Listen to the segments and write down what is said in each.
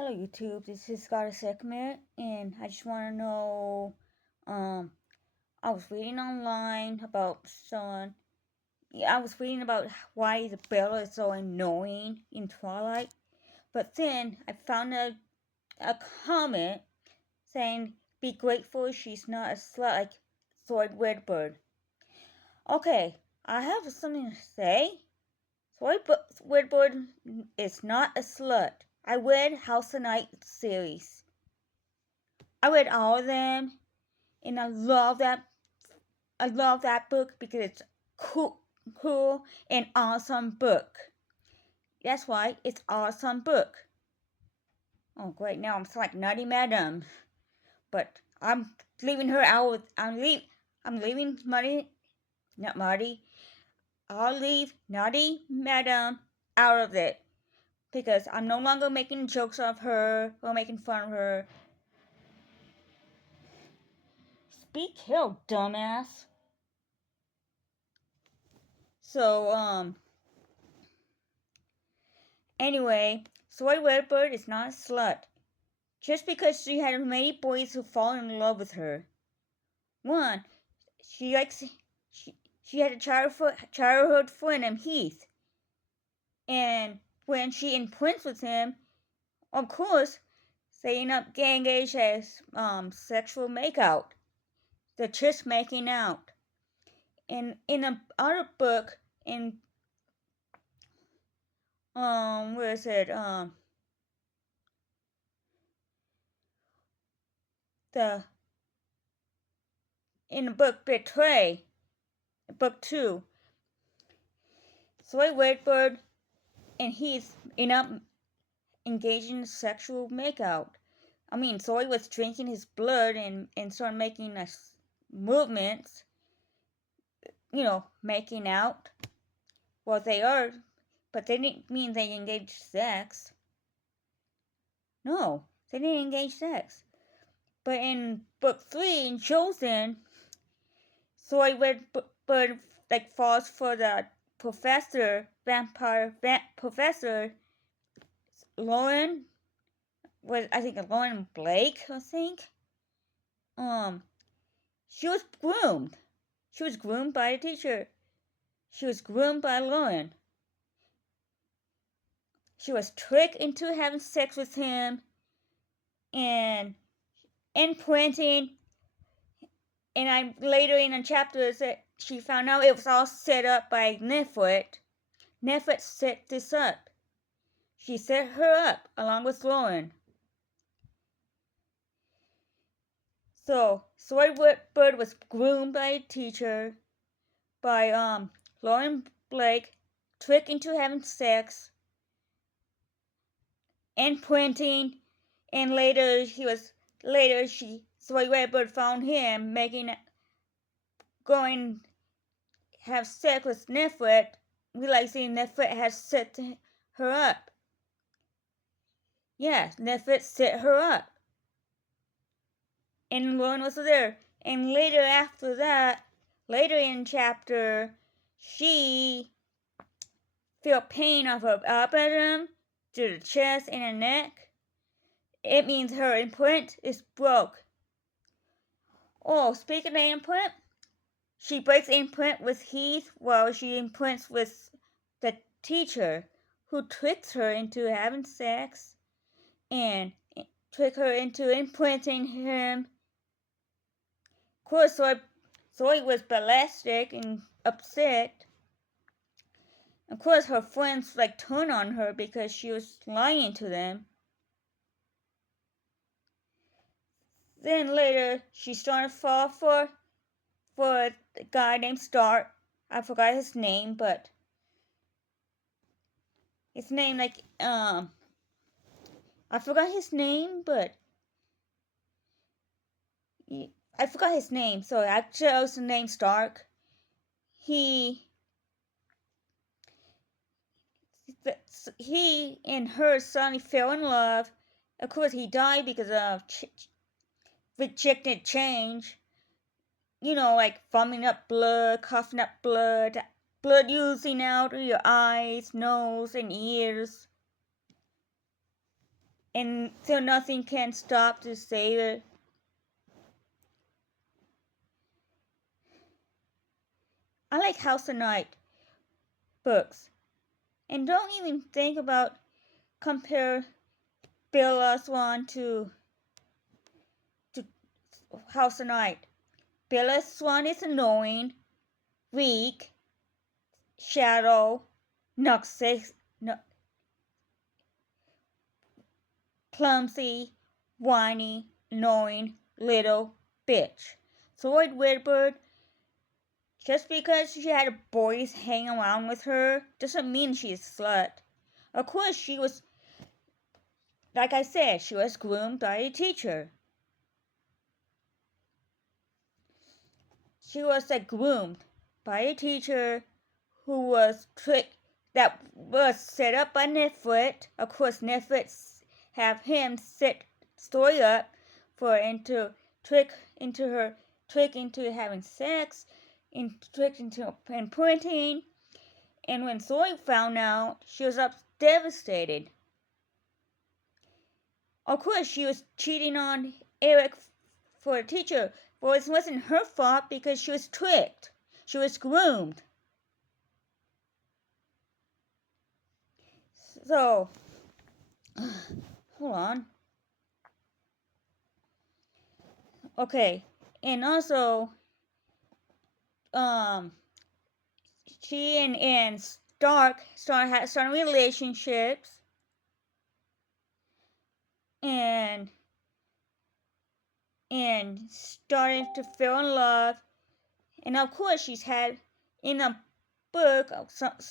Hello YouTube, this is Scott Sekmer, and I just want to know, I was reading online about I was reading about why Isabella is so annoying in Twilight, but then I found a comment saying, be grateful she's not a slut like Zoey RedBird. Okay, I have something to say. Zoey RedBird is not a slut. I read House of Night series. I read all of them, and I love that. I love that book because it's cool and awesome book. That's why it's awesome book. Oh great! Now I'm like Nutty Madam, but I'm leaving her out. I'm leaving Muddy, not Muddy. I'll leave Naughty Madam out of it because I'm no longer making jokes of her or making fun of her. Speak hill, dumbass. So, anyway, Zoey RedBird is not a slut. Just because she had many boys who fall in love with her. One, she likes she had a childhood friend named Heath. And when she imprints with him, of course, they end up getting engaged as sexual makeout. They're just making out. And in another book, in where is it? The in the book Betray, book 2, Zoey RedBird and Heath end up engaging in sexual makeout. I mean, Zoey was drinking his blood and started making movements, making out. Well, they are, but they didn't mean they engaged sex. No, they didn't engage sex. But in book 3, in Chosen, Zoey RedBird falls for the vampire professor, Loren, I think Loren Blake, I think. She was groomed. She was groomed by a teacher. She was groomed by Loren. She was tricked into having sex with him and imprinting. And I later in the chapters that she found out it was all set up by Neferet. Neferet set this up. She set her up along with Loren. So Zoey RedBird was groomed by a teacher, by Loren Blake, tricked into having sex, imprinting, and later Zoey RedBird found him going have sex with Neferet, realizing Neferet had set her up. Yeah, Neferet set her up. And Loren was there. And later after that, later in chapter, she felt pain of her abdomen to the chest and the neck. It means her imprint is broke. Oh, speaking of imprint, she breaks imprint with Heath while she imprints with the teacher who tricks her into having sex and trick her into imprinting him. Of course, Zoey was ballistic and upset. Of course, her friends turned on her because she was lying to them. Then later, she started to fall for a guy named Stark. I forgot his name, but his name I forgot his name, but I forgot his name, so I chose the name Stark. He and her suddenly fell in love. Of course, he died because of rejected change. Vomiting up blood, coughing up blood oozing out of your eyes, nose, and ears. and so nothing can stop to save it. I like House of Night books. And don't even think about compare Bella Swan to House of Night. Bella Swan is annoying, weak, shadow, clumsy, whiny, annoying, little bitch. Zoey RedBird, just because she had boys hang around with her, doesn't mean she's a slut. Of course, she was, like I said, she was groomed by a teacher. She was groomed by a teacher who was that was set up by Neferet. Of course, Neferet have him set story up for trick into having sex, trick into imprinting. And when Zoey found out, she was devastated. Of course, she was cheating on Erik for a teacher, but it wasn't her fault because she was tricked. She was groomed. So, hold on. Okay, and also, she and starting relationships, and starting to fall in love, and of course she's had in a book.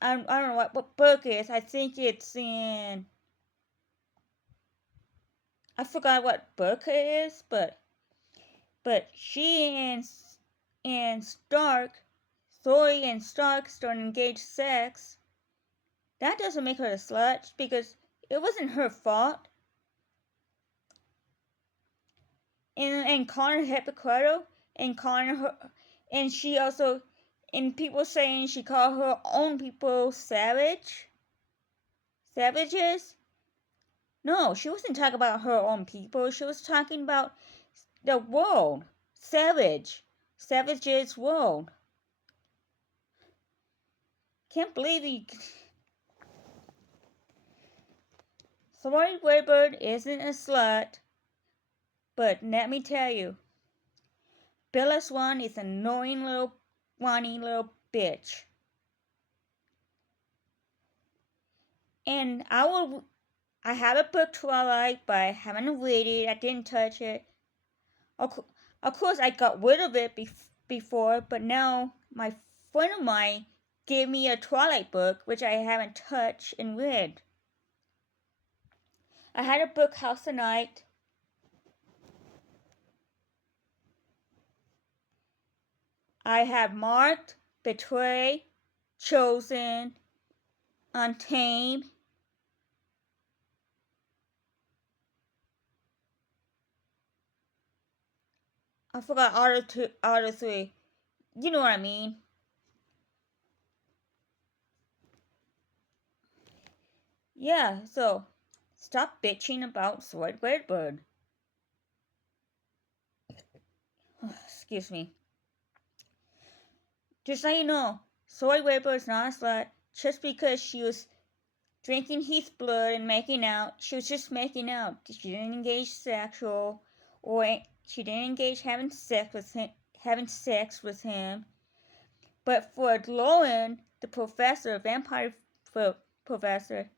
I don't know what book it is. I think it's in. I forgot what book it is, but she and Zoey and Stark started engaged sex. That doesn't make her a slut because it wasn't her fault. And calling her hypocritical and calling her, and she also, and people saying she called her own people savages. No, she wasn't talking about her own people. She was talking about the world. Savage's world. Can't believe you. Zoey RedBird isn't a slut, but let me tell you, Bella Swan is an annoying little, whiny little bitch. And I have a book Twilight, but I haven't read it. I didn't touch it. Of course, I got rid of it before, but now my friend of mine gave me a Twilight book, which I haven't touched and read. I had a book House of Night. I have Marked, Betray, Chosen, Untamed. I forgot other three. You know what I mean. Yeah, so stop bitching about Zoey RedBird. Excuse me. Just so you know, Zoey RedBird is not a slut. Just because she was drinking Heath's blood and making out, she was just making out. She didn't engage sexual, or she didn't engage having sex with him. But for Loren, the professor, vampire professor,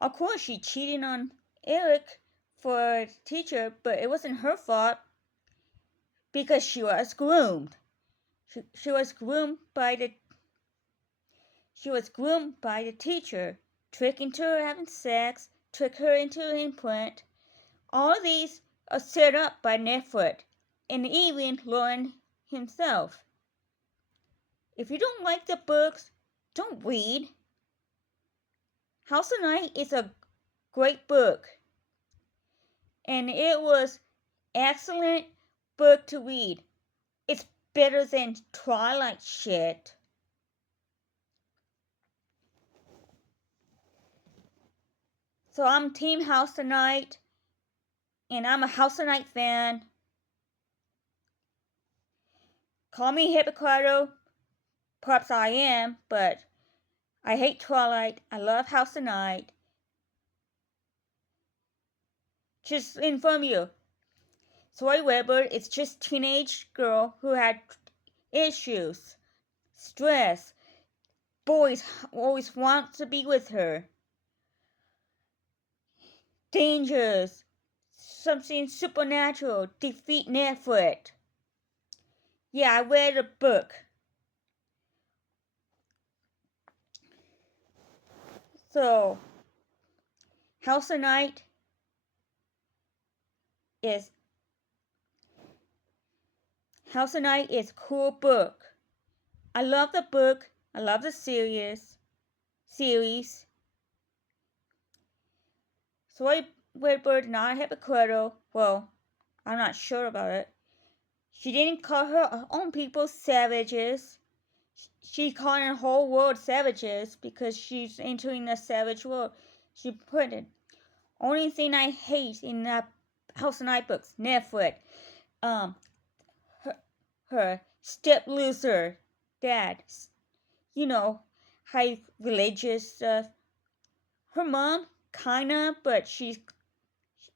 of course she cheated on Erik for a teacher, but it wasn't her fault because she was groomed. She was groomed by the teacher, tricking her having sex, trick her into an imprint. All these are set up by Neferet and even Loren himself. If you don't like the books, don't read. House of Night is a great book, and it was excellent book to read. It's better than Twilight shit. So I'm Team House Tonight, and I'm a House Tonight fan. Call me hypocritical, perhaps I am, but I hate Twilight. I love House Tonight. Just inform you, Zoey RedBird is just a teenage girl who had issues, stress. Boys always want to be with her. Dangers, something supernatural, defeat Neferet. Yeah, I read a book. So, House of Night is a cool book. I love the book. I love the series. Zoey RedBird not hypocritical. Well, I'm not sure about it. She didn't call her own people savages. She called the whole world savages because she's entering the savage world. She put it. Only thing I hate in the House of Night books, Neferet, her step loser dad, high religious stuff. Her mom, kinda, but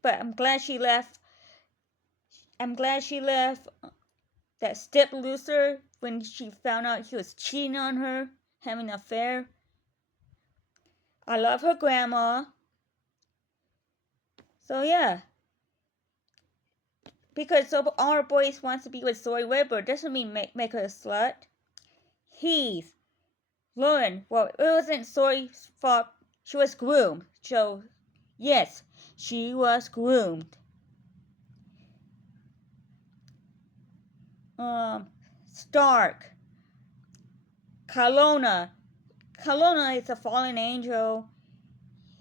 I'm glad she left. I'm glad she left that step loser when she found out he was cheating on her, having an affair. I love her grandma. So yeah. Because all our boys wants to be with Zoey RedBird doesn't mean make her a slut. Heath, Loren, well, it wasn't Zoey's fault. She was groomed. So, yes, she was groomed. Stark, Kalona. Kalona is a fallen angel.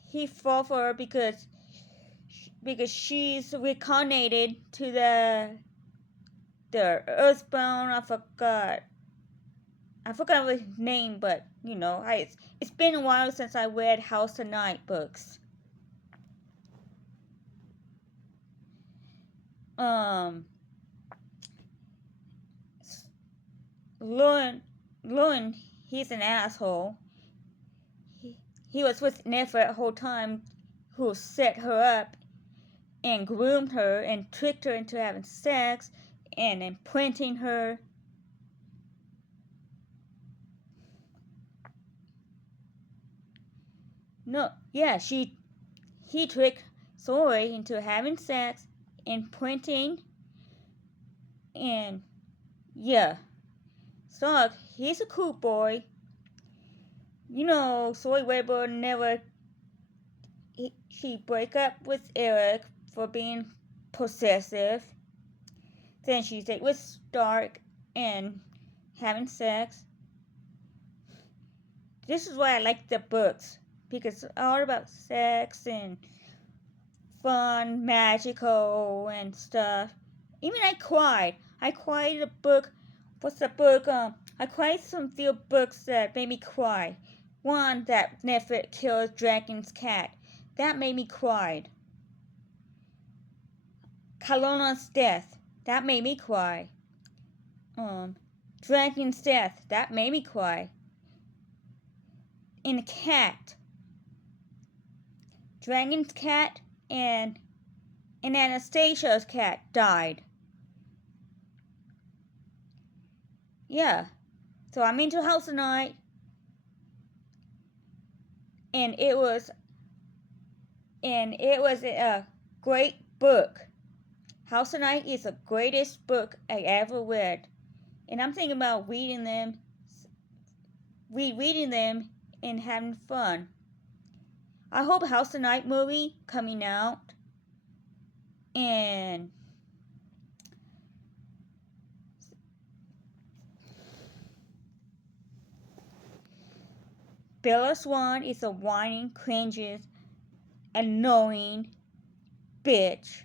He fought for her because she's reincarnated to the Earthbound. I forgot his name, but it's been a while since I read House of Night books. Loren, he's an asshole. He was with Neferet the whole time, who set her up and groomed her and tricked her into having sex and imprinting her. No, yeah, he tricked Zoey into having sex, imprinting, and yeah. Stark, he's a cool boy. Zoey RedBird never. She break up with Erik for being possessive. Then she stayed with Stark and having sex. This is why I like the books, because it's all about sex and fun, magical, and stuff. Even I cried. I cried a book. What's the book? I cried some few books that made me cry. One, that Neferet kills Dragon's cat. That made me cry. Kalona's death. That made me cry. Dragon's death. That made me cry. And a cat. Dragon's cat and Anastasia's cat died. Yeah. So I'm into House of Night. And it was a great book. House of Night is the greatest book I ever read. And I'm thinking about reading them and having fun. I hope House of Night movie coming out. And Bella Swan is a whining, cringes, annoying bitch.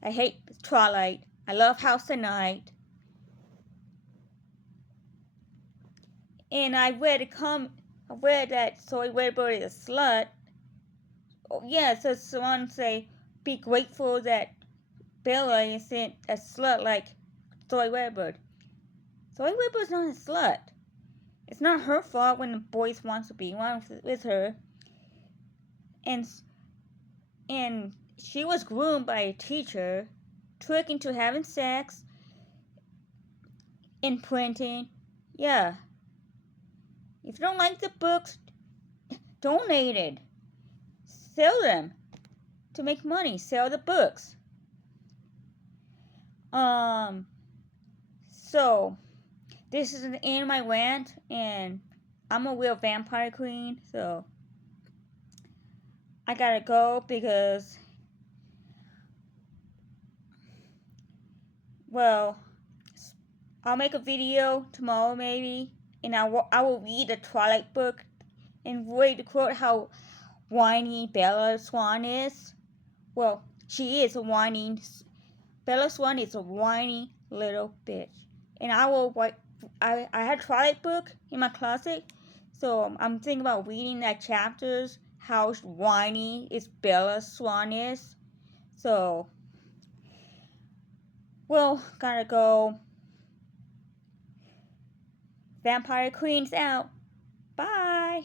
I hate Twilight. I love House of Night. And I read that Zoey RedBird is a slut. yeah, so someone say, be grateful that Bella isn't a slut like Zoey RedBird. Zoey RedBird's not a slut. It's not her fault when the boys want to be one with her. And she was groomed by a teacher, tricked into having sex, imprinting. Yeah. If you don't like the books, donate it. Sell them to make money. Sell the books. So this is the end of my rant, and I'm a real vampire queen, so I gotta go because, well, I'll make a video tomorrow maybe, and I will read the Twilight book and read the quote how whiny Bella Swan is. Well, she is a whiny. Bella Swan is a whiny little bitch, and I had a Twilight book in my closet, so I'm thinking about reading that chapters. How whiny is Bella Swan is. So, well, gotta go. Vampire Queen's out. Bye.